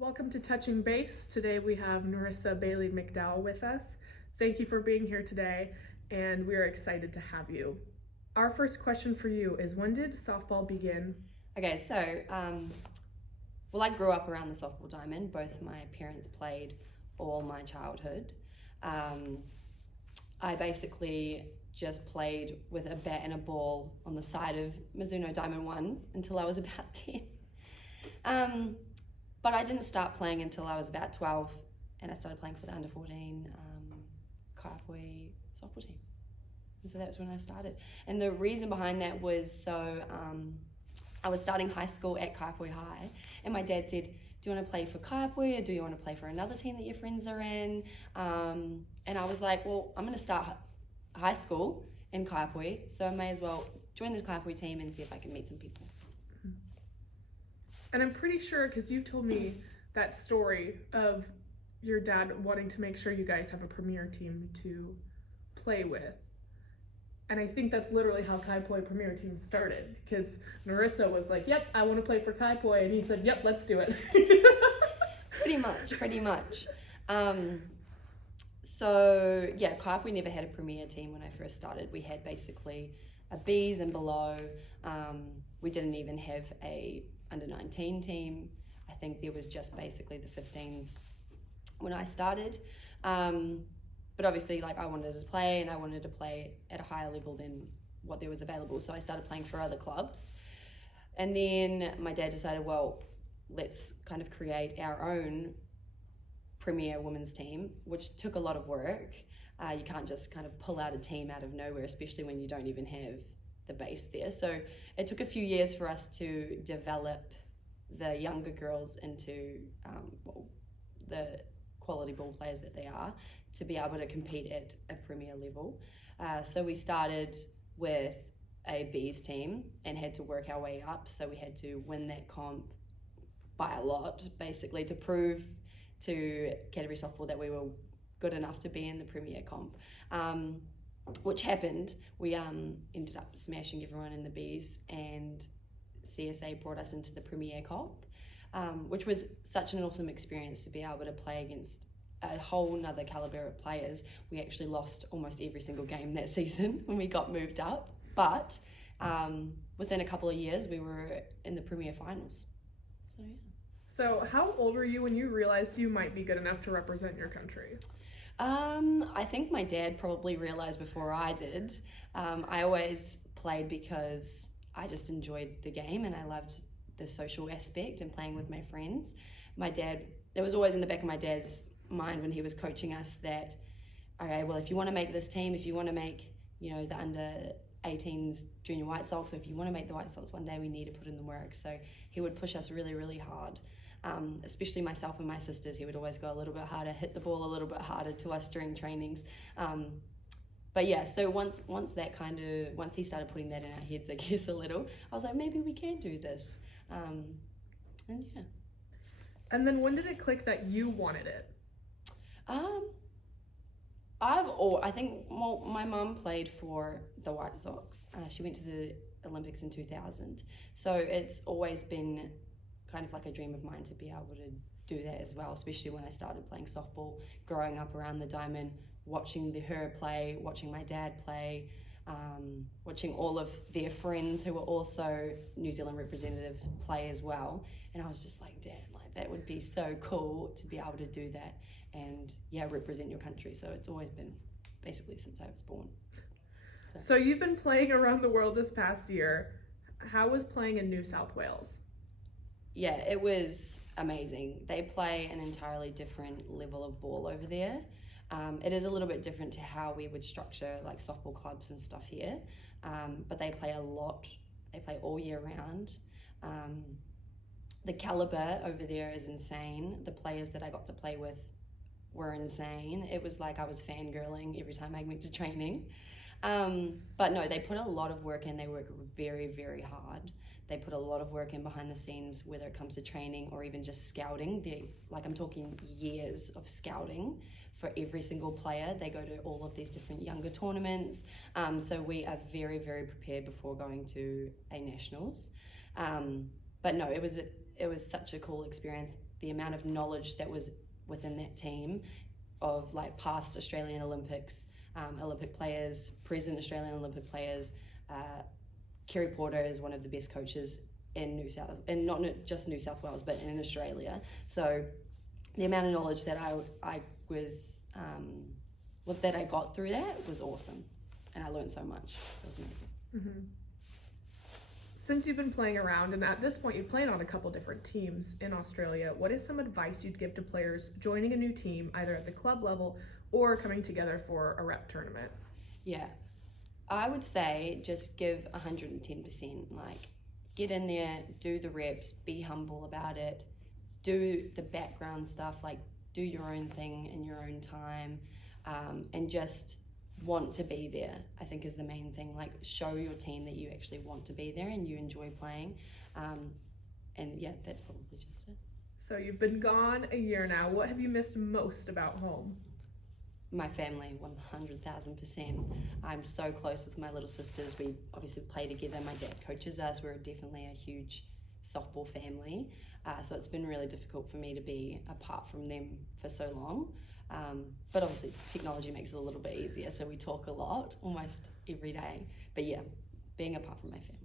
Welcome to Touching Base. Today we have Nerissa Bailey McDowell with us. Thank you for being here today, and we are excited to have you. Our first question for you is, when did softball begin? Okay, so, I grew up around the softball diamond. Both my parents played all my childhood. I basically just played with a bat and a ball on the side of Mizuno Diamond 1 until I was about 10. But I didn't start playing until I was about 12, and I started playing for the under 14 Canterbury Softball team. And so that's when I started. And the reason behind that was I was starting high school at Canterbury High, and my dad said, do you want to play for Canterbury or do you want to play for another team that your friends are in? And I was like, well, I'm going to start high school in Canterbury, so I may as well join the Canterbury team and see if I can meet some people. And I'm pretty sure, because you told me that story of your dad wanting to make sure you guys have a premier team to play with. And I think that's literally how Kai Poi Premier Team started, because Nerissa was like, yep, I want to play for Kai Poi, and he said, yep, let's do it. Pretty much. So yeah, Kai Poi never had a premier team when I first started. We had basically a Bs and below. We didn't even have a under 19 team. I think there was just basically the 15s when I started. But obviously, I wanted to play, and I wanted to play at a higher level than what there was available. So I started playing for other clubs. And then my dad decided, well, let's kind of create our own premier women's team, which took a lot of work. You can't just kind of pull out a team out of nowhere, especially when you don't even have the base there. So it took a few years for us to develop the younger girls into the quality ball players that they are, to be able to compete at a premier level. So we started with a Bs team and had to work our way up. So we had to win that comp by a lot, basically, to prove to Canterbury Softball that we were good enough to be in the premier comp. Which happened. We ended up smashing everyone in the Bs, and CSA brought us into the Premier Comp, which was such an awesome experience to be able to play against a whole nother caliber of players. We actually lost almost every single game that season when we got moved up, but within a couple of years we were in the Premier Finals. So yeah. So how old were you when you realized you might be good enough to represent your country? I think my dad probably realized before I did. I always played because I just enjoyed the game and I loved the social aspect and playing with my friends. My dad, it was always in the back of my dad's mind when he was coaching us that, okay, well, if you want to make this team, if you want to make, the under 18s junior White Sox, or if you want to make the White Sox one day, we need to put in the work. So he would push us really, really hard. Especially myself and my sisters, he would always go a little bit harder, hit the ball a little bit harder to us during trainings. But yeah, so once he started putting that in our heads, I guess, a little, I was like, maybe we can do this. And yeah. And then when did it click that you wanted it? I think my mum played for the White Sox. She went to the Olympics in 2000. So it's always been kind of like a dream of mine to be able to do that as well, especially when I started playing softball, growing up around the diamond, watching her play, watching my dad play, watching all of their friends who were also New Zealand representatives play as well. And I was just like, Dad, that would be so cool to be able to do that and represent your country. So it's always been basically since I was born. So you've been playing around the world this past year. How was playing in New South Wales? Yeah, it was amazing. They play an entirely different level of ball over there. It is a little bit different to how we would structure softball clubs and stuff here, but they play a lot. They play all year round. The caliber over there is insane. The players that I got to play with were insane. It was like I was fangirling every time I went to training. But no, they put a lot of work in. They work very, very hard. They put a lot of work in behind the scenes, whether it comes to training or even just scouting. I'm talking years of scouting for every single player. They go to all of these different younger tournaments. So we are very, very prepared before going to a nationals. But no, it was such a cool experience the amount of knowledge that was within that team of like past Australian Olympics, Olympic players, present Australian Olympic players. Kerry Porter is one of the best coaches in not just New South Wales, but in Australia. So the amount of knowledge that I got through that was awesome, and I learned so much. It was amazing. Mm-hmm. Since you've been playing around, and at this point you've played on a couple different teams in Australia, what is some advice you'd give to players joining a new team, either at the club level or coming together for a rep tournament? Yeah, I would say just give 110%. Like, get in there, do the reps, be humble about it, do the background stuff, like do your own thing in your own time, and just want to be there, I think, is the main thing. Like, show your team that you actually want to be there and you enjoy playing. And yeah, that's probably just it. So you've been gone a year now. What have you missed most about home? My family, 100,000%. I'm so close with my little sisters. We obviously play together. My dad coaches us. We're definitely a huge softball family. So it's been really difficult for me to be apart from them for so long. But obviously technology makes it a little bit easier. So we talk a lot, almost every day. But yeah, being apart from my family.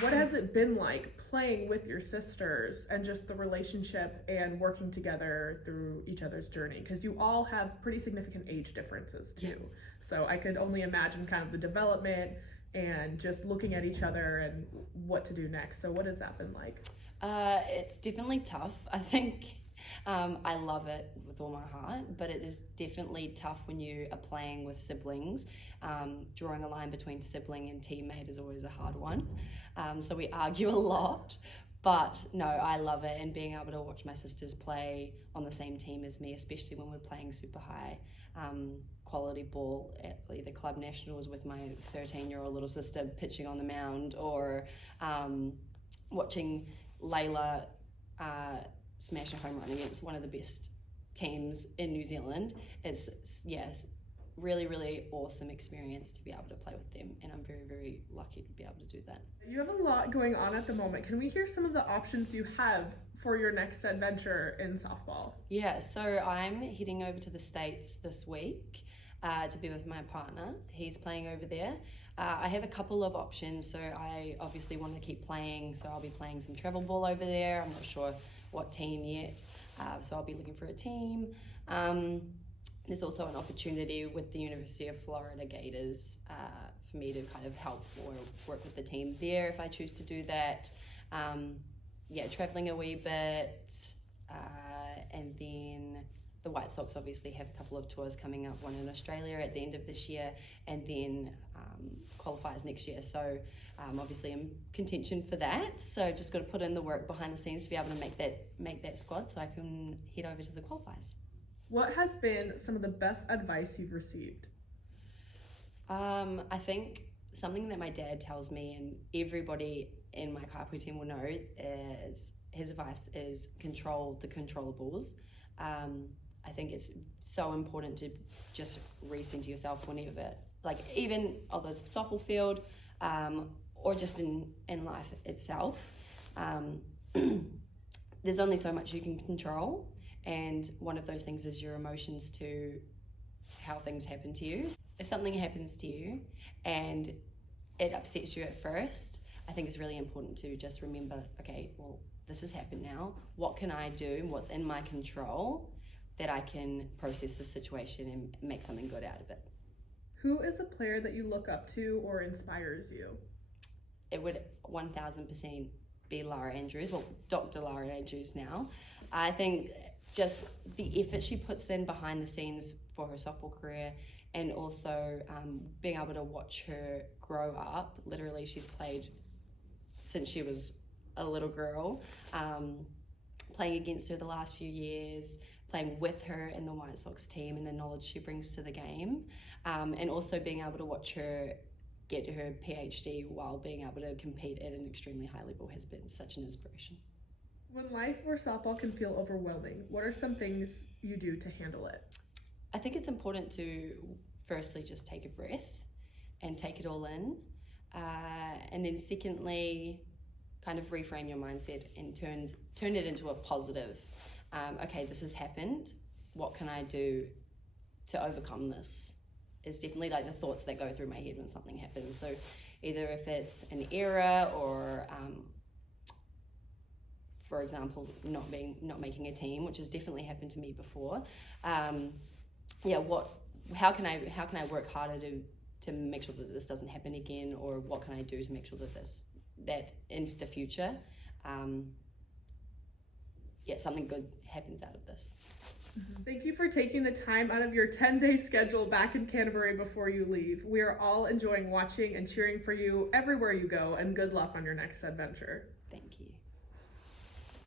What has it been like playing with your sisters and just the relationship and working together through each other's journey? Because you all have pretty significant age differences too. Yeah. So I could only imagine kind of the development and just looking at each other and what to do next. So what has that been like? It's definitely tough. I think I love it with all my heart, but it is definitely tough when you are playing with siblings. Drawing a line between sibling and teammate is always a hard one. So we argue a lot, but no, I love it. And being able to watch my sisters play on the same team as me, especially when we're playing super high quality ball at the club nationals with my 13-year-old little sister pitching on the mound, or watching Layla smash a home run against one of the best teams in New Zealand. It's, yes, really, really awesome experience to be able to play with them, and I'm very, very lucky to be able to do that. You have a lot going on at the moment. Can we hear some of the options you have for your next adventure in softball? Yeah, so I'm heading over to the States this week to be with my partner. He's playing over there. I have a couple of options, so I obviously want to keep playing, so I'll be playing some travel ball over there. I'm not sure what team yet, so I'll be looking for a team. There's also an opportunity with the University of Florida Gators for me to kind of help or work with the team there if I choose to do that. Yeah, traveling a wee bit, and then the White Sox obviously have a couple of tours coming up, one in Australia at the end of this year, and then qualifiers next year. So obviously I'm contention for that. So just got to put in the work behind the scenes to be able to make that squad so I can head over to the qualifiers. What has been some of the best advice you've received? I think something that my dad tells me, and everybody in my Kapui team will know, is his advice is control the controllables. I think it's so important to just recenter yourself whenever, like even on the softball field, or just in life itself. There's only so much you can control, and one of those things is your emotions to how things happen to you. If something happens to you and it upsets you at first, I think it's really important to just remember, okay, well, this has happened now. What can I do? What's in my control that I can process the situation and make something good out of it? Who is a player that you look up to or inspires you? It would 1000% be Lara Andrews, well, Dr. Lara Andrews now. I think just the effort she puts in behind the scenes for her softball career, and also being able to watch her grow up. Literally, she's played since she was a little girl, playing against her the last few years, playing with her in the White Sox team, and the knowledge she brings to the game, and also being able to watch her get to her PhD while being able to compete at an extremely high level has been such an inspiration. When life or softball can feel overwhelming, what are some things you do to handle it? I think it's important to firstly just take a breath and take it all in, and then secondly kind of reframe your mindset and turn it into a positive. Okay, this has happened. What can I do to overcome this? Is definitely like the thoughts that go through my head when something happens. So either if it's an error or for example, not making a team, which has definitely happened to me before. How can I work harder to make sure that this doesn't happen again, or what can I do to make sure that in the future, something good happens out of this. Thank you for taking the time out of your 10-day schedule back in Canterbury before you leave. We are all enjoying watching and cheering for you everywhere you go, and good luck on your next adventure.